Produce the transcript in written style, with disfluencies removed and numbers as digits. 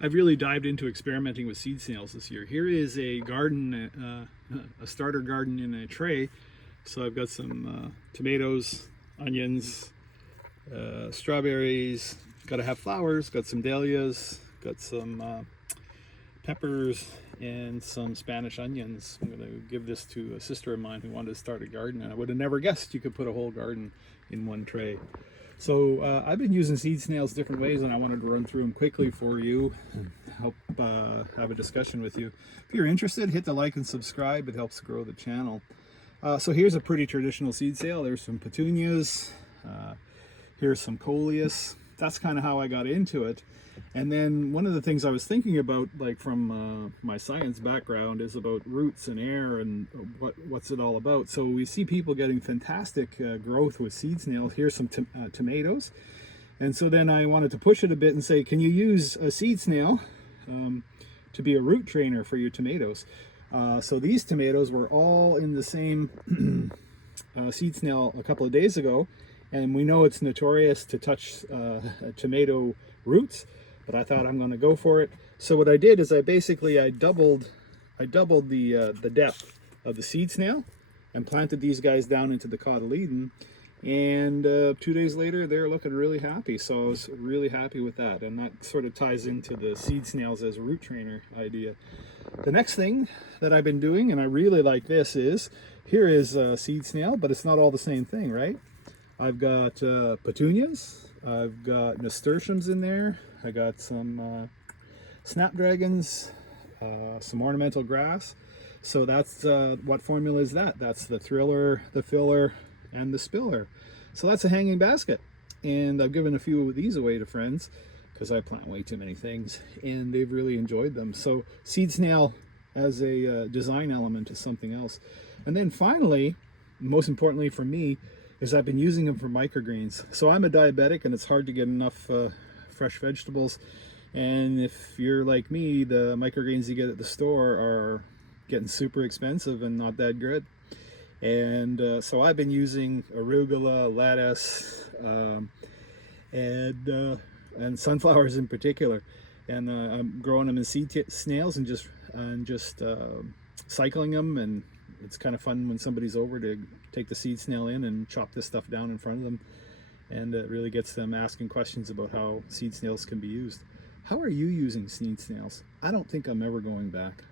I've really dived into experimenting with seed snails this year. Here is a garden, a starter garden in a tray. So I've got some tomatoes, onions, strawberries, got to have flowers, got some dahlias, got some peppers, and some Spanish onions. I'm going to give this to a sister of mine who wanted to start a garden, and I would have never guessed you could put a whole garden in one tray. So I've been using seed snails different ways, and I wanted to run through them quickly for you and help have a discussion with you. If you're interested, hit the like and subscribe. It helps grow the channel. So here's a pretty traditional seed snail. There's some petunias. Here's some coleus. That's kind of how I got into it. And then one of the things I was thinking about, like from my science background, is about roots and air and what's it all about. So we see people getting fantastic growth with seed snails. Here's some tomatoes. And so then I wanted to push it a bit and say, can you use a seed snail to be a root trainer for your tomatoes? So these tomatoes were all in the same seed snail a couple of days ago. And we know it's notorious to touch tomato roots, but I thought I'm going to go for it. So what I did is I doubled the depth of the seed snail and planted these guys down into the cotyledon. And 2 days later, they're looking really happy. So I was really happy with that. And that sort of ties into the seed snails as a root trainer idea. The next thing that I've been doing, and I really like this, is here is a seed snail, but it's not all the same thing, right? I've got petunias, I've got nasturtiums in there, I got some snapdragons, some ornamental grass. So that's what formula is that? That's the thriller, the filler, and the spiller. So that's a hanging basket. And I've given a few of these away to friends because I plant way too many things, and they've really enjoyed them. So seed snail as a design element is something else. And then finally, most importantly for me, is I've been using them for microgreens. So I'm a diabetic and it's hard to get enough fresh vegetables. And if you're like me, the microgreens you get at the store are getting super expensive and not that good. And so I've been using arugula, lettuce, and sunflowers in particular. And I'm growing them in seed snails and just cycling them, and it's kind of fun when somebody's over to take the seed snail in and chop this stuff down in front of them, and it really gets them asking questions about how seed snails can be used. How are you using seed snails? I don't think I'm ever going back.